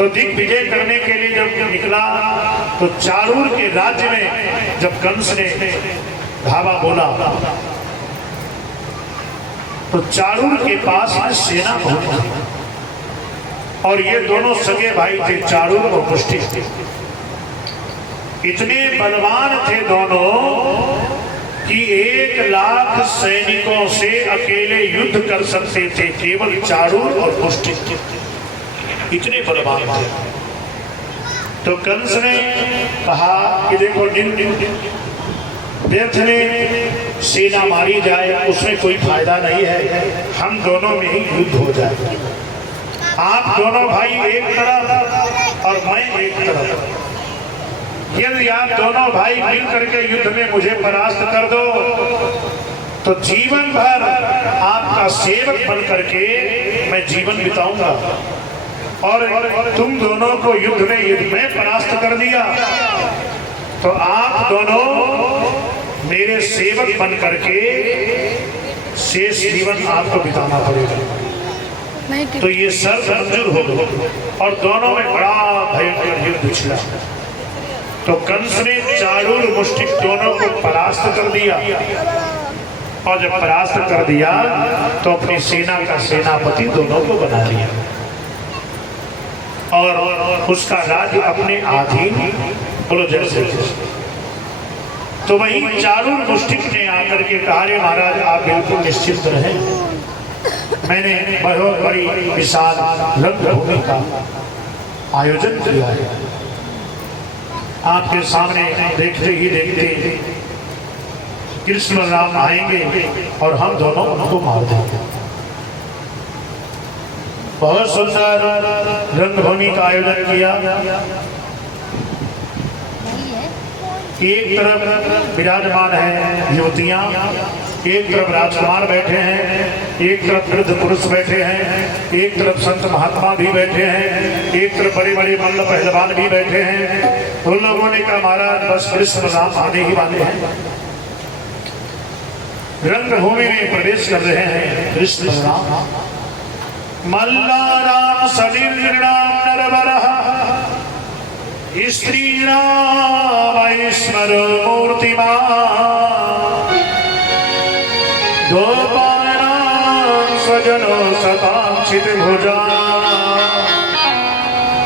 तो दिग्विजय करने के लिए जब निकला तो चारूर के राज्य में जब कंस ने धावा बोला तो चारूर के पास में सेना पहुंची और ये दोनों सगे भाई थे, चारूर और मुष्टिक। इतने बलवान थे दोनों कि 1,00,000 सैनिकों से अकेले युद्ध कर सकते थे, केवल चारूर और मुष्टिक, इतने बलवान थे। तो कंस ने कहा कि देखो व्यर्थ में सेना मारी जाए उसमें कोई फायदा नहीं है, हम दोनों में ही युद्ध हो जाए। आप दोनों भाई एक तरफ और मैं एक तरफ। यदि आप दोनों भाई मिल करके युद्ध में मुझे परास्त कर दो तो जीवन भर आपका सेवक बन करके मैं जीवन बिताऊंगा, और तुम दोनों को युद्ध में यदि मैं परास्त कर दिया तो आप दोनों मेरे सेवक बन करके शेष जीवन आपको बिताना पड़ेगा। तो ये शर्त मंजूर हो गई और दोनों में बड़ा भयंकर युद्ध छिड़ा। तो कंस ने चारूर मुष्टिक दोनों को परास्त कर दिया, और जब परास्त कर दिया तो अपनी सेना का सेनापति दोनों को बना लिया और उसका राज्य अपने अधीन, बोलो जैसे। तो वही चारूर मुष्टिक ने आकर के कहा, रे महाराज आप बिल्कुल निश्चिंत रहें, मैंने बहुत बड़ी विशाल रणभूमि का आयोजन किया है, आपके सामने देखते ही देखते कृष्ण राम आएंगे और हम दोनों उनको मार देंगे। बहुत सुंदर रणभूमि का आयोजन किया। एक तरफ विराजमान है युवतियां, एक तरफ राजकुमार बैठे हैं, एक तरफ वृद्ध पुरुष बैठे हैं, एक तरफ संत महात्मा भी बैठे हैं, एक तरफ बड़े बड़े मल्ल पहलवान भी बैठे हैं। उन लोगों ने कहा महाराज बस कृष्ण राम आने ही वाले हैं। रणभूमि में प्रवेश कर रहे हैं कृष्ण राम। मल्ला राम सलीर्णाम नरवरः स्त्रीणाम ईश्वरो मूर्तिमान् गोपानां स्वजनो सतांक्षित भुजा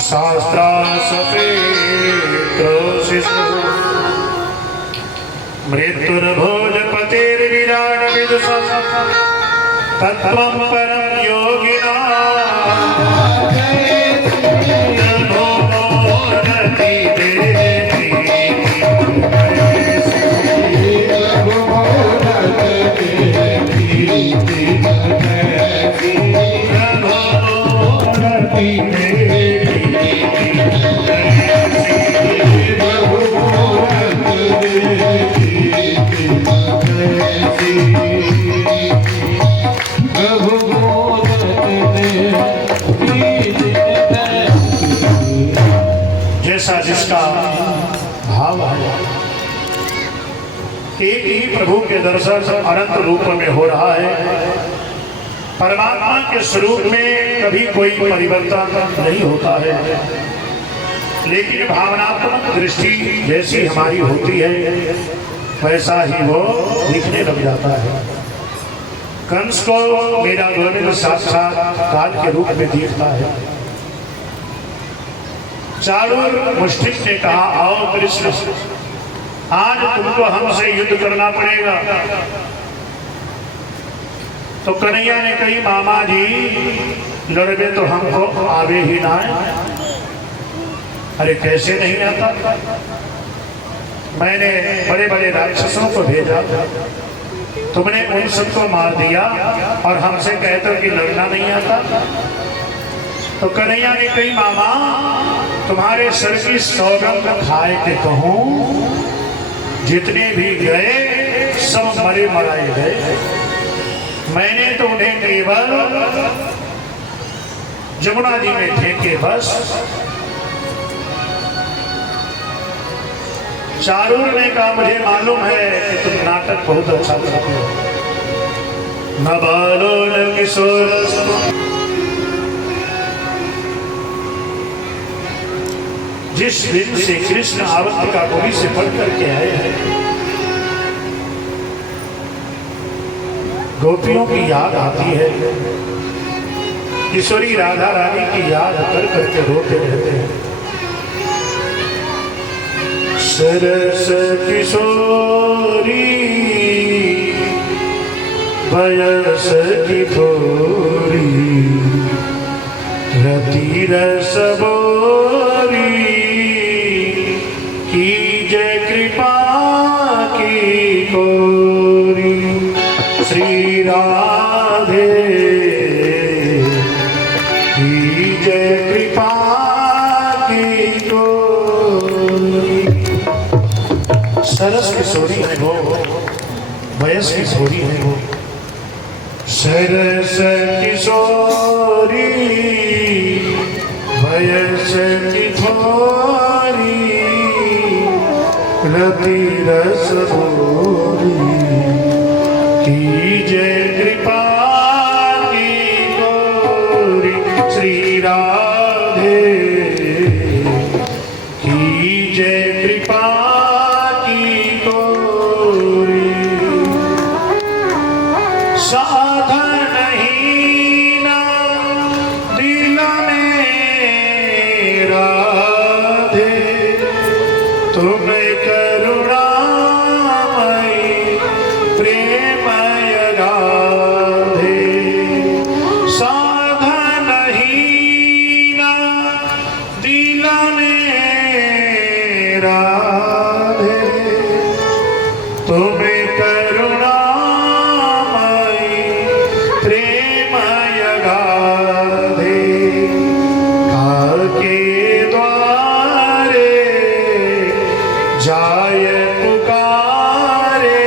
शास्त्रासपेत्रोषिषु मृत्युर्भोजपतिर्विराट विदुषं तत्त्वं परं योगिनां जैसा जिसका भाव है। एक ही प्रभु के दर्शन अनंत रूप में हो रहा है। परमात्मा के स्वरूप में कभी कोई परिवर्तन नहीं होता है, लेकिन भावनात्मक दृष्टि जैसी हमारी होती है वैसा ही वो दिखने लग जाता है। कंस को मेरा गोविंद साक्षात काल के रूप में दिखता है। चारूर मुष्टिक ने कहा आओ कृष्ण, आज तुमको हमसे युद्ध करना पड़ेगा। तो कन्हैया ने कही मामा जी लड़ने तो हमको आवे ही ना है। अरे कैसे नहीं आता, मैंने बड़े बड़े राक्षसों को भेजा, तुमने उन सबको मार दिया और हमसे कहते हो कि लड़ना नहीं आता। तो कन्हैया ने कही मामा तुम्हारे सर की सौगंध खाए के कहूं, जितने भी गए सब मरे मराए गए, मैंने तो उन्हें केवल जमुना जी में फेंके बस। चारूर ने कहा मुझे मालूम है कि तुम नाटक बहुत अच्छा करते हो, न बालो न किशोर जिस दिन से कृष्ण अवंतिकापुरी से पढ़ करके आए हैं, गोपियों की याद आती है, किशोरी राधा रानी की याद कर करके रोते रहते हैं। सरस किशोरी वयस की थोरी, रति रस बोरी, की जय कृपा की कोरी। श्री राधे की जय कृपा की कोरी। सरस किशोरी है वो, वयस किशोरी है वो। सरस किशोरी वयस की थोरी, रति रस बोरी, की जय कृपा की कोरी। श्री राधे की जय कृपा की कोरी। साधन ही ना दिल में राधे, तुम करुणामयी प्रेमय राधे। साधन ही ना दिल में राधे, तुम करुणामयी प्रेमय राधे। काके द्वारे जाय पुकारे,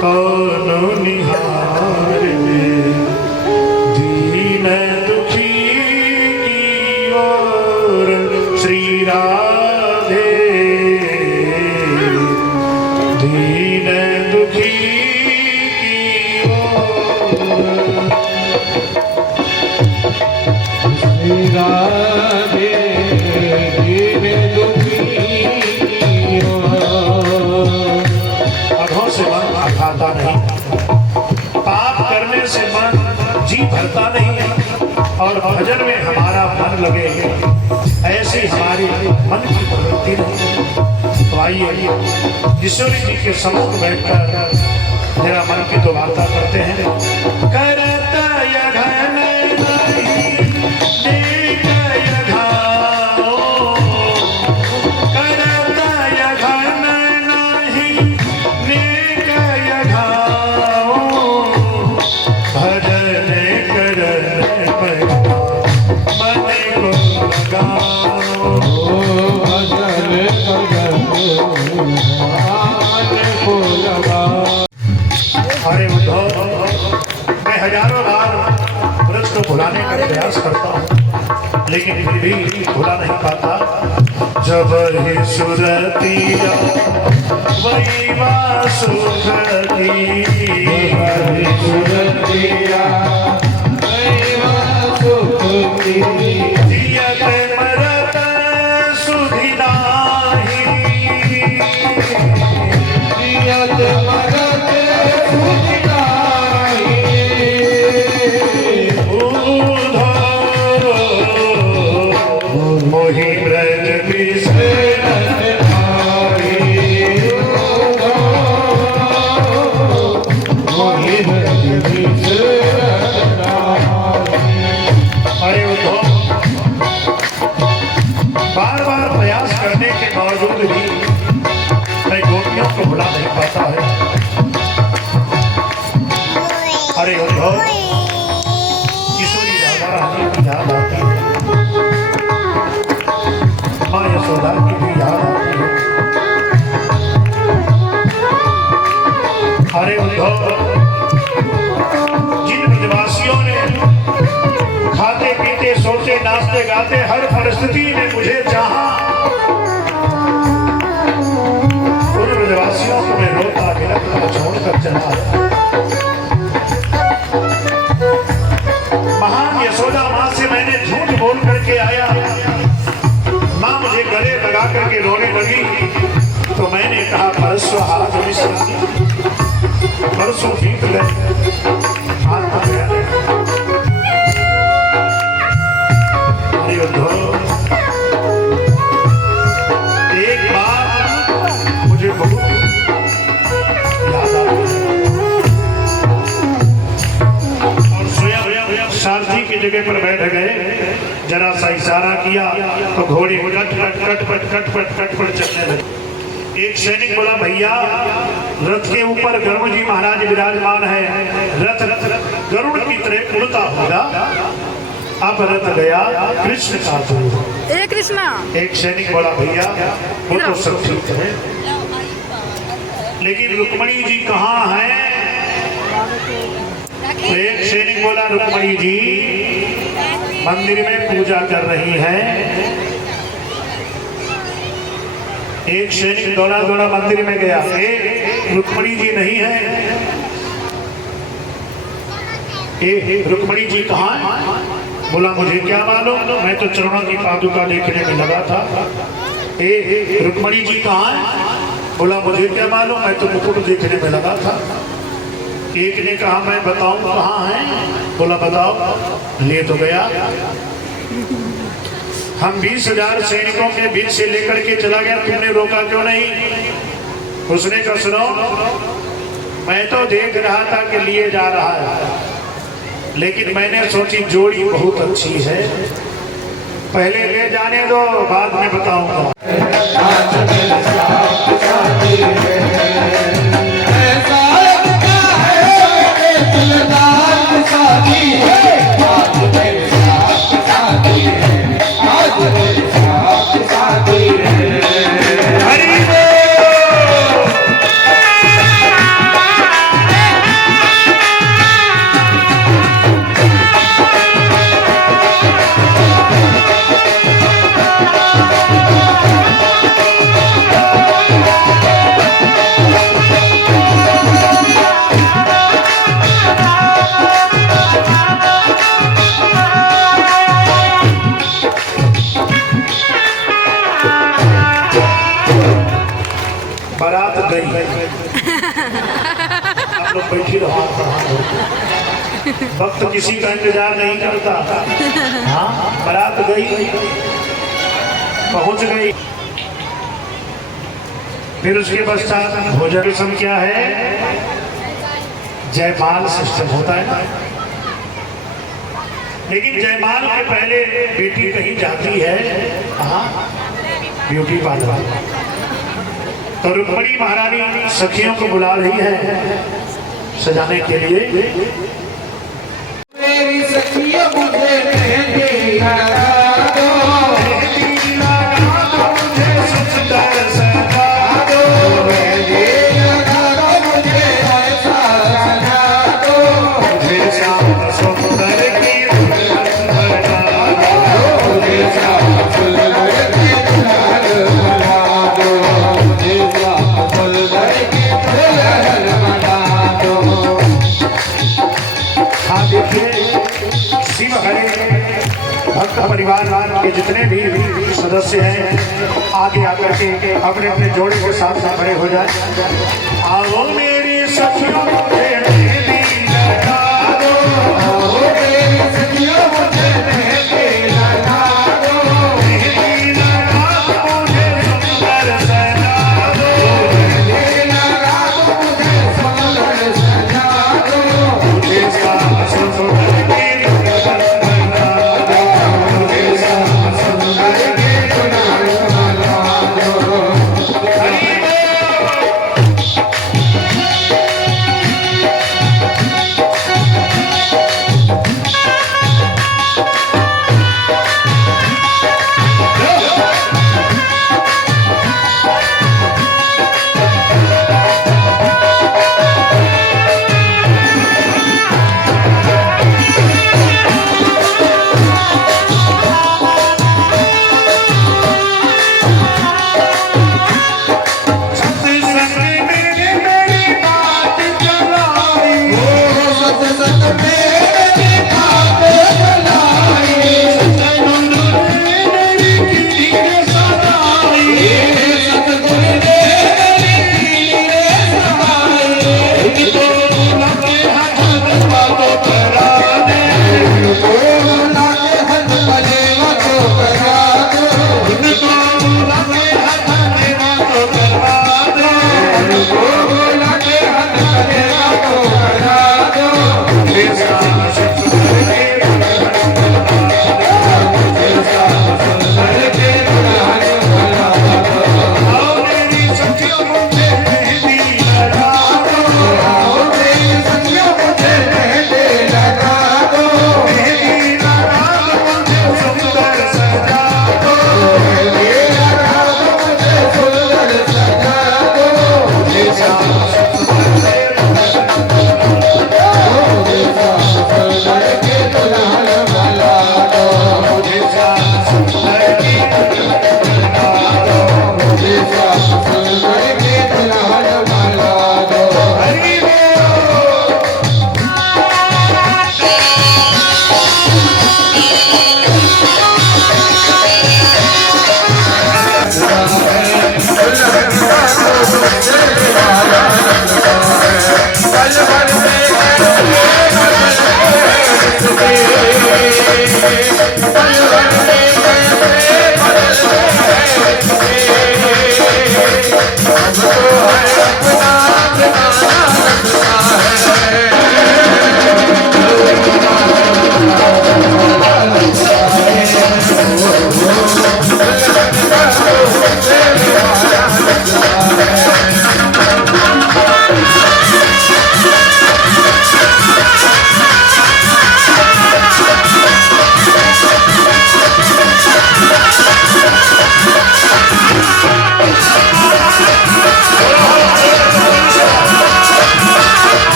कौन निहारे, दीन दुखी की ओर। श्री राधे दीन दुखी की ओर। श्री राधे दीन दुखी की ओर। अधों से मन खाता नहीं, पाप करने से मन जी भरता नहीं है, और भजन में हमारा मन लगे, ऐसी हमारी मन की प्रवृत्ति नहीं। तो आइए किशोरी जी के सम्मुख बैठकर मेरा मन की तो वार्ता करते हैं। करता यघन नहीं देख यघाओ, करता यघन नहीं देख यघाओ, भजन करन मन को लगाओ। भजन करन मन को लगाओ। अरे उद्धव, मैं हजारों बार ब्रज को भुलाने का प्रयास करता हूँ, लेकिन फिर भी भुला नहीं पाता। जब ही सुरतिया वही सुख की, सुरतिया सुख की, जियत मरत सुधि नाही, जियत मरत सुधि नाही। मोहि ब्रज बिसरत भाई, मोहि ब्रज बिसरत भाई। अरे उद्धव, बार बार प्रयास करने के बावजूद भी मैं गोपियों को भुला नहीं पाता है। अरे उद्धव, किशोरी राधा रानी की याद आती है, माँ यशोदा की भी याद आती है। अरे उद्धव, जिन ब्रजवासियों ने खाते पीते सोते नाचते गाते हर परिस्थिति में मुझे चाहा, उन ब्रजवासियों को मैं रोता गिरफ्ता छोड़कर चला। महान यशोदा माँ से मैंने झूठ बोल करके आया, आंसू भीग गए, हाथ हो गया। अरे उद्धव, एक बात मुझे बहुत याद आ रही है। और स्वयं सारथी की जगह पर बैठ गए, जरा सा इशारा किया तो घोड़े cut cut cut cut cut cut cut cut चलने लगे। एक सैनिक बोला, भैया रथ के ऊपर गरुड़ जी महाराज विराजमान है, रथ रथ गरुड़ की तरह उड़ता होगा। अब रथ गया कृष्ण का दूर। ए कृष्णा। एक सैनिक बोला, भैया वो तो सब ठीक है, लेकिन रुक्मणी जी कहाँ हैं? तो एक सैनिक बोला, रुक्मणी जी मंदिर में पूजा कर रही हैं। एक सैनिक दौड़ा दौड़ा मंदिर में गया, रुक्मणी जी नहीं है। रुक्मणी जी कहाँ है? बोला, मुझे क्या मालूम, मैं तो चरणों की पादुका देखने में लगा था। रुक्मणी जी कहाँ है? बोला, मुझे क्या मालूम, मैं तो मुकुट देखने में लगा था। एक ने कहा, मैं बताऊं कहाँ है? बोला, बताओ। ले तो गया। हम 20,000 सैनिकों के बीच से लेकर के चला गया, तुमने रोका क्यों नहीं? उसने कहा, सुनो, मैं तो देख रहा था कि लिए जा रहा है, लेकिन मैंने सोची जोड़ी बहुत अच्छी है, पहले ले जाने दो, बाद में बताऊंगा। बारात गई, आप लोग बैठी रहो, वक्त किसी का इंतजार नहीं करता। हाँ, बारात गई, पहुंच गई। फिर उसके पश्चात भोजन रस्म क्या है? जयमाल सिस्टम होता है ना। लेकिन जयमाल के पहले बेटी कहीं जाती है, हाँ, ब्यूटी पार्लर। तो रुक्मणी महारानी सखियों को बुला रही है सजाने के लिए। मेरी सखियों मुझे मेहंदी लगा दो, मेहंदी लगा दो मुझे सुंदर सजा दो, मेहंदी लगा दो मुझे ऐसा सजा दो, मुझे श्याम सुंदर की दुल्हन बना दो, मुझे श्याम सुंदर की दुल्हन बना दो, मुझे श्याम सुंदर की दुल्हन बना दो। हाँ, देखिए, शिव हरे भक्त परिवार के जितने भी सदस्य हैं, आगे आकर के अपने अपने जोड़े के साथ खड़े हो जाए। आओ मेरी सखियों मुझे मेहंदी लगा दो, आओ मेरी सखियों मुझे मेहंदी लगा दो, मेहंदी लगा दो मुझे सुंदर सजा दो, मेहंदी लगा दो मुझे सुंदर सजा दो, मुझे श्याम सुंदर की दुल्हन बना दो, मुझे श्याम सुंदर की दुल्हन बना दो। हरि बोल।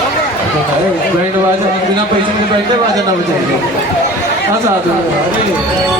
बैंड बाजा बिना पैसे के बैंड बाजा ना बजाएंगे आजाद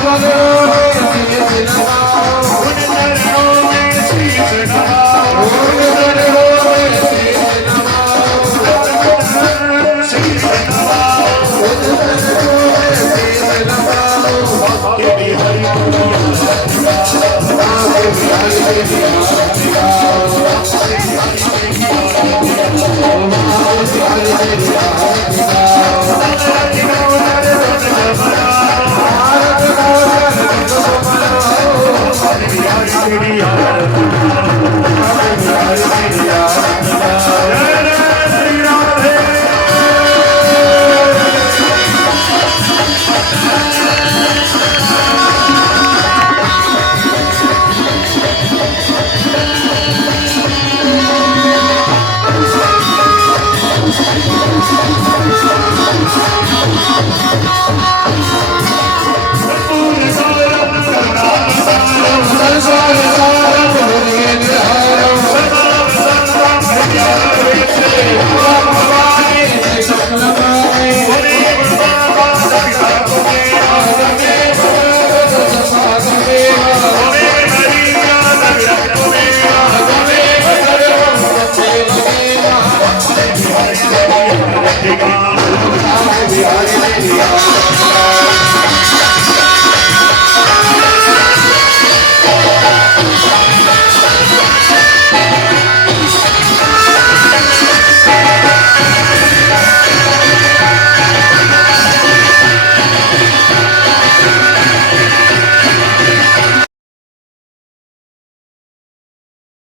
Oh,